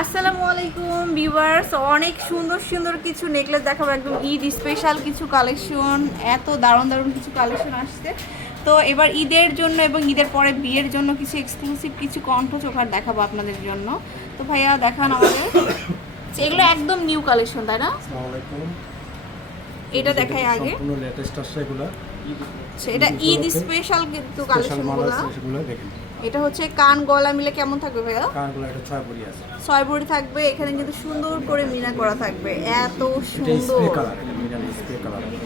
আসসালামু আলাইকুম ভিউয়ার্স অনেক সুন্দর সুন্দর কিছু নেকলেস দেখাবো। একদম ঈদ স্পেশাল কিছু কালেকশন এত দারুণ দারুণ কিছু কালেকশন আসছে। তো এবার ঈদের জন্য এবং ঈদের পরে বিয়ের জন্য কিছু এক্সক্লুসিভ কিছু কণ্ঠ চোখার দেখাবো আপনাদের জন্য। তো ভাইয়া দেখান আমাদের। এগুলো একদম নিউ কালেকশন তাই না? এটা দেখাই আগে। আচ্ছা, এটা ঈদ স্পেশাল কিন্তু কালেকশনগুলো দেখেন। এটা হচ্ছে কান গলা মিলে কেমন থাকবে ভাইয়া? কানগুলো এটা ছয় পরি আছে। ছয় ভরি থাকবে এখানে কিন্তু সুন্দর করে মিনা করা থাকবে। এত সুন্দর।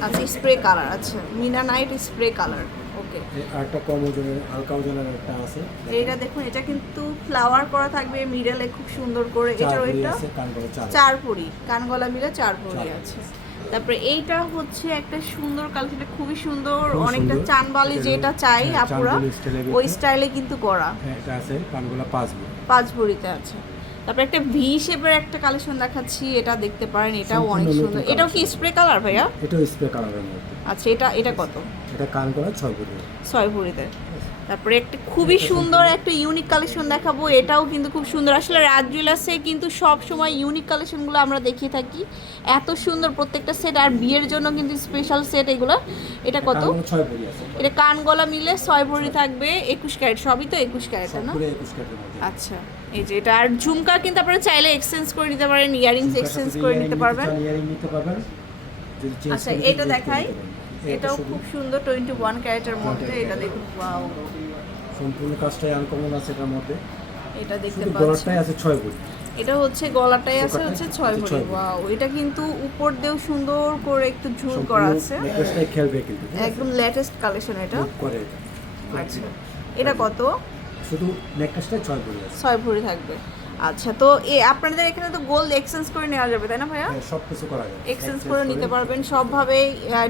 আচ্ছা স্প্রে কালার আচ্ছা। Mina night spray colour okay আর একটা কম ওজনের হালকা ওজনের একটা আছে। এইটা দেখুন এটা কিন্তু ফ্লাওয়ার করা থাকবে মিডলে খুব সুন্দর করে। এটার ওইটা চার পরি। কানগলা মিলে চার পরি আছে। তারপরে এইটা হচ্ছে একটা সুন্দর কালেকশন খুবই সুন্দর অনেকটা। চানবালি যেটা চাই হ্যাঁ, আপুরা ওই স্টাইলে কিন্তু করা। হ্যাঁ এটা আছে কানগুলো পাঁচ ভরি পাঁচ ভরিতে আছে। তারপরে একটা ভি শেপের একটা কালেকশন দেখাচ্ছি এটা দেখতে পারেন এটাও অনেক সুন্দর। এটাও কি স্প্রে কালার ভাইয়া? এটাও স্প্রে কালারের মধ্যে। আচ্ছা এটা এটা কত? এটা ছয় ভরি ছয় ভরিতে তারপরে একটা খুবই সুন্দর একটা ইউনিক কালেকশন দেখাবো এটাও কিন্তু খুব সুন্দর। আসলে রাজ জুয়েলার্সে কিন্তু সব সময় ইউনিক কালেকশনগুলো আমরা দেখিয়ে থাকি। এত সুন্দর প্রত্যেকটা সেট আর বিয়ের জন্য কিন্তু স্পেশাল সেট এগুলো। এটা কত? ভরি এটা কান গলা মিলে ছয় ভরি থাকবে একুশ ক্যারেট সবই তো একুশ ক্যারেট না? আচ্ছা। এই যে এটা আর ঝুমকা কিন্তু আপনারা চাইলে এক্সচেঞ্জ করে নিতে পারেন ইয়ারিংস এক্সচেঞ্জ করে নিতে পারবেন। ইয়ারিং নিতে পারবেন। আচ্ছা এটা দেখাই। এটাও খুব সুন্দর টোয়েন্টি ওয়ান ক্যারেটের মধ্যে এটা দেখুন ওয়াও সম্পূর্ণ কাজটাই আনকমন আছে এটার মধ্যে। এটা দেখতে শুধু পাচ্ছেন। গলাটাই আছে ছয় ভরি। এটা হচ্ছে গলাটাই আছে হচ্ছে ছয় আছে ভরি। ওয়াও এটা কিন্তু উপর দিয়েও সুন্দর করে একটু ঝুল করা আছে। নেকলেসটাই খেলবে কিন্তু একদম লেটেস্ট কালেকশন এটা। করে আচ্ছা। এটা কত? শুধু নেকলেসটাই ছয় ভরি আছে। ছয় ভরি থাকবে। আচ্ছা তো এ আপনাদের এখানে তো গোল্ড এক্সচেঞ্জ করে নেওয়া যাবে তাই না ভাইয়া? হ্যাঁ, সব কিছু করা যায় এক্সচেঞ্জ করে নিতে পারবেন সবভাবে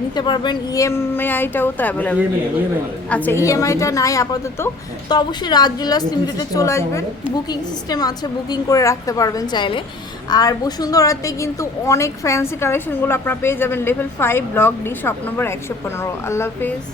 নিতে পারবেন E ইএমআইটাও তো অ্যাভেলেবেল EMI, EMI আচ্ছা ইএমআইটা নাই আপাতত। তো অবশ্যই রাজ জুয়েলার্স লিমিটেডে চলে আসবেন। বুকিং সিস্টেম আছে বুকিং করে রাখতে পারবেন চাইলে। আর বসুন্ধরাতে কিন্তু অনেক ফ্যান্সি কালেকশনগুলো আপনারা পেয়ে যাবেন। Level five block D shop number একশো পনেরো। আল্লাহ হাফেজ।